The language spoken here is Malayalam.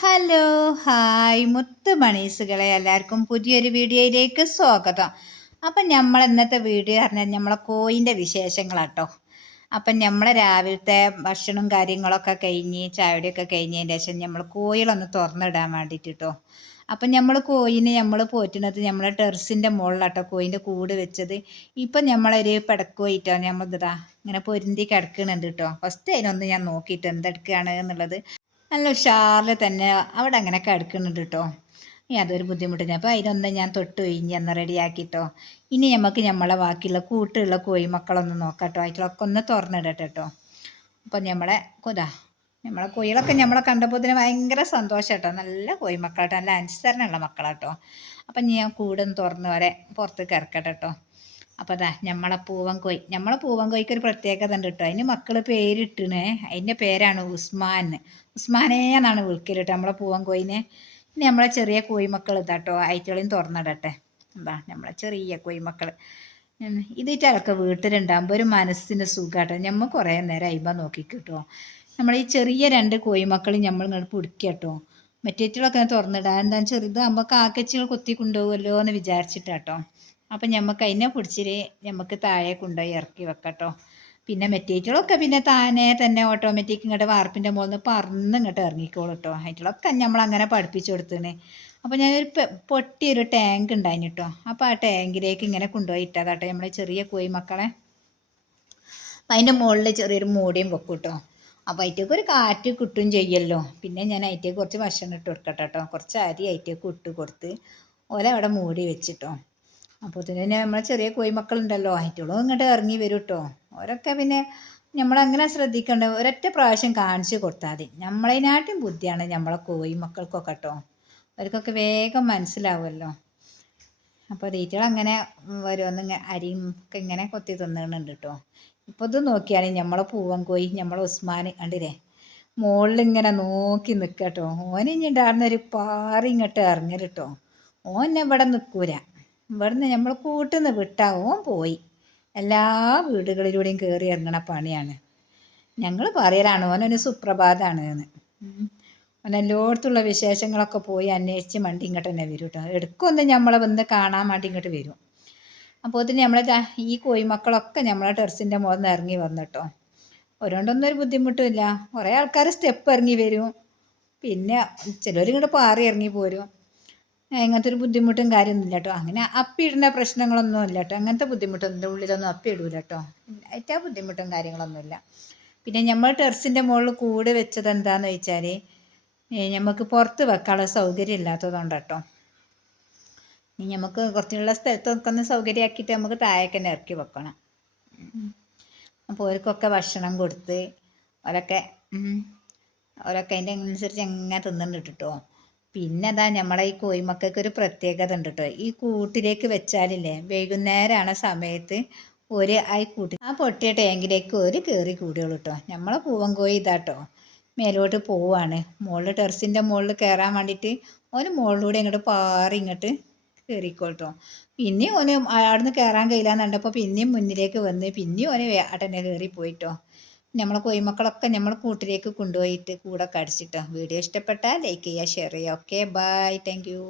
ഹലോ, ഹായ് മുത്ത് മണീസുകളെ, എല്ലാവർക്കും പുതിയൊരു വീഡിയോയിലേക്ക് സ്വാഗതം. അപ്പം നമ്മൾ ഇന്നത്തെ വീഡിയോ പറഞ്ഞാൽ നമ്മളെ കോയിൻ്റെ വിശേഷങ്ങളാട്ടോ. അപ്പം നമ്മളെ രാവിലത്തെ ഭക്ഷണവും കാര്യങ്ങളൊക്കെ കഴിഞ്ഞ് ചായയുടെയൊക്കെ കഴിഞ്ഞതിന് ശേഷം നമ്മൾ കോഴികളൊന്ന് തുറന്നിടാൻ വേണ്ടിയിട്ടോ. അപ്പം നമ്മൾ കോയിനെ നമ്മൾ പോറ്റുന്നത് നമ്മളെ ടെറസിൻ്റെ മുകളിലാട്ടോ കോയിൻ്റെ കൂട് വെച്ചത്. ഇപ്പം നമ്മളൊരു പിടക്കോയിട്ടോ നമ്മളിതാ ഇങ്ങനെ പൊരുന്തി കിടക്കുന്നുണ്ട് കേട്ടോ. ഫസ്റ്റ് അതിനൊന്ന് ഞാൻ നോക്കിയിട്ട് എന്തെടുക്കുകയാണ് എന്നുള്ളത്. നല്ല ഉഷാറിൽ തന്നെ അവിടെ അങ്ങനെ കിടക്കുന്നുണ്ട് കേട്ടോ. ഇനി അതൊരു ബുദ്ധിമുട്ടില്ല. അപ്പോൾ അതിനൊന്ന് ഞാൻ തൊട്ട് ഒഴിഞ്ഞ് ഒന്ന് റെഡിയാക്കിട്ടോ. ഇനി നമുക്ക് നമ്മളെ ബാക്കിയുള്ള കൂട്ടുള്ള കോഴിമക്കളൊന്ന് നോക്കാം കേട്ടോ. അതിലൊക്കെ ഒന്ന് തുറന്നിടട്ടെ കേട്ടോ. അപ്പം നമ്മളെ കോഴികളൊക്കെ നമ്മളെ കണ്ടപ്പോൾ തന്നെ ഭയങ്കര സന്തോഷം കേട്ടോ. നല്ല കോഴിമക്കളാട്ടോ, നല്ല അനുസരണമുള്ള മക്കളാട്ടോ. അപ്പം ഞാൻ കൂടെ ഒന്ന് തുറന്ന് വരെ പുറത്തേക്ക് ഇറക്കട്ടെ കേട്ടോ. അപ്പോൾ നമ്മളെ പൂവൻ കോഴിക്ക് ഒരു പ്രത്യേകത ഉണ്ട് കേട്ടോ. അതിന് മക്കൾ പേരിട്ടണേ. അതിൻ്റെ പേരാണ് ഉസ്മാൻ. ഉസ്മാനേ എന്നാണ് വിളിക്കൽ കേട്ടോ നമ്മളെ പൂവൻ കോഴിനെ. ഇനി നമ്മളെ ചെറിയ കോഴിമക്കൾ ഇതാട്ടോ, അയറ്റുകളെയും തുറന്നിടട്ടെ. എന്താ നമ്മളെ ചെറിയ കോഴിമക്കൾ ഇതിറ്റൊക്കെ വീട്ടിലുണ്ടാകുമ്പോൾ ഒരു മനസ്സിന് സുഖമാട്ടോ. നമ്മൾ കുറേ നേരം അയിമ നോക്കിക്കിട്ടോ. നമ്മൾ ഈ ചെറിയ 2 കോഴിമക്കളും നമ്മൾ ഇങ്ങോട്ട് പിടിക്കുക കേട്ടോ. മറ്റേറ്റുകളൊക്കെ തുറന്നിടാം. എന്താ ചെറുതാകുമ്പോൾ കാക്കച്ചികൾ കൊത്തി കൊണ്ടുപോകുമല്ലോ എന്ന് വിചാരിച്ചിട്ടാട്ടോ. അപ്പം നമുക്ക് അതിനെ പിടിച്ചിട്ട് നമുക്ക് താഴെ കൊണ്ടുപോയി ഇറക്കി വെക്കട്ടോ. പിന്നെ മെറ്റേറ്റുകളൊക്കെ പിന്നെ താനെ തന്നെ ഓട്ടോമാറ്റിക് ഇങ്ങോട്ട് വാർപ്പിൻ്റെ മുകളിൽ നിന്ന് പറന്ന് ഇങ്ങോട്ട് ഇറങ്ങിക്കോളും കേട്ടോ. അതിലൊക്കെ നമ്മൾ അങ്ങനെ പഠിപ്പിച്ചു കൊടുത്തേനെ. അപ്പോൾ ഞാനൊരു പൊട്ടിയൊരു ടാങ്ക് ഉണ്ടായിന് കേട്ടോ. അപ്പോൾ ആ ടാങ്കിലേക്ക് ഇങ്ങനെ കൊണ്ടുപോയി ഇട്ടതാട്ടോ നമ്മളെ ചെറിയ കോഴിമക്കളെ. അപ്പം അതിൻ്റെ മുകളിൽ ചെറിയൊരു മൂടിയും വെക്കും കേട്ടോ. അപ്പോൾ അതിലേക്ക് ഒരു കാറ്റ് കിട്ടും ചെയ്യല്ലോ. പിന്നെ ഞാൻ അതിലേക്ക് കുറച്ച് ഭക്ഷണം ഇട്ട് കൊടുക്കട്ടെ കേട്ടോ. കുറച്ച് അരി അതിലേക്ക് ഇട്ട് കൊടുത്ത് ഓലെ അവിടെ മൂടി വെച്ചിട്ടോ. അപ്പോൾ തന്നെ നമ്മളെ ചെറിയ കോഴിമക്കളുണ്ടല്ലോ, അതിറ്റുകളും ഇങ്ങോട്ട് ഇറങ്ങി വരും കേട്ടോ. ഓരൊക്കെ പിന്നെ നമ്മളങ്ങനെ ശ്രദ്ധിക്കേണ്ട, ഒരൊറ്റ പ്രാവശ്യം കാണിച്ച് കൊടുത്താൽ മതി. നമ്മളതിനാട്ടും ബുദ്ധിയാണ് നമ്മളെ കോഴിമക്കൾക്കൊക്കെ കേട്ടോ. അവർക്കൊക്കെ വേഗം മനസ്സിലാവുമല്ലോ. അപ്പോൾ തീറ്റകളങ്ങനെ ഓരോന്ന് അരിയും ഒക്കെ ഇങ്ങനെ കൊത്തി തിന്നുന്നുണ്ട് കേട്ടോ. ഇപ്പോൾ ഇത് നോക്കിയാൽ നമ്മളെ പൂവൻ കോഴി നമ്മളെ ഉസ്മാൻ കണ്ടില്ലേ, മുകളിലിങ്ങനെ നോക്കി നിൽക്കുക കേട്ടോ. ഓനിഞ്ഞിണ്ടായിരുന്നൊരു പാറി ഇങ്ങോട്ട് ഇറങ്ങരുത് കേട്ടോ. ഓനെ ഇവിടെ നിൽക്കൂല. ഇവിടുന്ന് നമ്മൾ കൂട്ടുനിന്ന് വിട്ടാൽ ഓൻ പോയി. എല്ലാ വീടുകളിലൂടെയും കയറി ഇറങ്ങണ പണിയാണ്. ഞങ്ങൾ പറയലാണ് ഓനൊരു സുപ്രഭാതമാണ് എന്ന്. ഓനെല്ലോടത്തുള്ള വിശേഷങ്ങളൊക്കെ പോയി അന്വേഷിച്ച് മണ്ടി ഇങ്ങോട്ട് തന്നെ വരും കേട്ടോ. എടുക്കൊന്ന് നമ്മളെ വന്ന് കാണാൻ വേണ്ടി ഇങ്ങോട്ട് വരും. അപ്പോൾ തന്നെ നമ്മളെ ഈ കോഴിമക്കളൊക്കെ നമ്മളെ ടെറസിൻ്റെ മുകളിൽ നിന്ന് ഇറങ്ങി വന്നു കേട്ടോ. ഓരോണ്ടൊന്നും ഒരു ബുദ്ധിമുട്ടുമില്ല. കുറേ ആൾക്കാർ സ്റ്റെപ്പ് ഇറങ്ങി വരും, പിന്നെ ചിലർ ഇങ്ങോട്ട് പാറി ഇറങ്ങി പോരും. അങ്ങനത്തെ ഒരു ബുദ്ധിമുട്ടും കാര്യമൊന്നുമില്ല കേട്ടോ. അങ്ങനെ അപ്പിയിടുന്ന പ്രശ്നങ്ങളൊന്നും ഇല്ല കേട്ടോ. അങ്ങനത്തെ ബുദ്ധിമുട്ടൊന്നും ഉള്ളിലൊന്നും അപ്പിയിടൂല കേട്ടോ. ഏറ്റ ബുദ്ധിമുട്ടും കാര്യങ്ങളൊന്നുമില്ല. പിന്നെ നമ്മൾ ടെറസിൻ്റെ മുകളിൽ കൂട് വെച്ചത് എന്താണെന്ന് വെച്ചാൽ നമുക്ക് പുറത്ത് വെക്കാനുള്ള സൗകര്യം ഇല്ലാത്തതുകൊണ്ട് കേട്ടോ. ഇനി നമുക്ക് കുറച്ചുള്ള സ്ഥലത്തൊക്കെ ഒന്ന് സൗകര്യമാക്കിയിട്ട് നമുക്ക് താഴേക്ക് തന്നെ ഇറക്കി വെക്കണം. അപ്പോൾ അവർക്കൊക്കെ ഭക്ഷണം കൊടുത്ത് അവരൊക്കെ അതിൻ്റെ അനുസരിച്ച് എങ്ങനെ തിന്നുന്നുണ്ട് കേട്ടോ. പിന്നെ അതാ നമ്മളെ ഈ കോഴിമക്കൾക്ക് ഒരു പ്രത്യേകത ഉണ്ട് കേട്ടോ. ഈ കൂട്ടിലേക്ക് വെച്ചാലില്ലേ, വൈകുന്നേരമാണ് സമയത്ത് ആ പൊട്ടിയ ടാങ്കിലേക്ക് ഒരു കയറി കൂടുകയുള്ളൂ കേട്ടോ. നമ്മളെ പൂവൻ കോഴി ഇതാട്ടോ മേലോട്ട് പോവാണ്. മുകളിൽ ടെറസിൻ്റെ മുകളിൽ കയറാൻ വേണ്ടിയിട്ട് ഓന് മുകളിലൂടെ ഇങ്ങോട്ട് പാറി ഇങ്ങോട്ട് കയറിക്കോട്ടോ. പിന്നെയും ഓന് അവിടുന്ന് കയറാൻ കഴിയില്ലാന്ന് കണ്ടപ്പോൾ പിന്നെയും മുന്നിലേക്ക് വന്ന് പിന്നെയും ഓന് അടനെ കയറിപ്പോയിട്ടോ. നമ്മളെ കോഴിമക്കളൊക്കെ നമ്മൾ കൂട്ടിലേക്ക് കൊണ്ടുപോയിട്ട് കൂടെ കടിച്ചിട്ടോ. വീഡിയോ ഇഷ്ടപ്പെട്ടാൽ ലൈക്ക് ചെയ്യുക, ഷെയർ ചെയ്യുക. Okay, bye, thank U.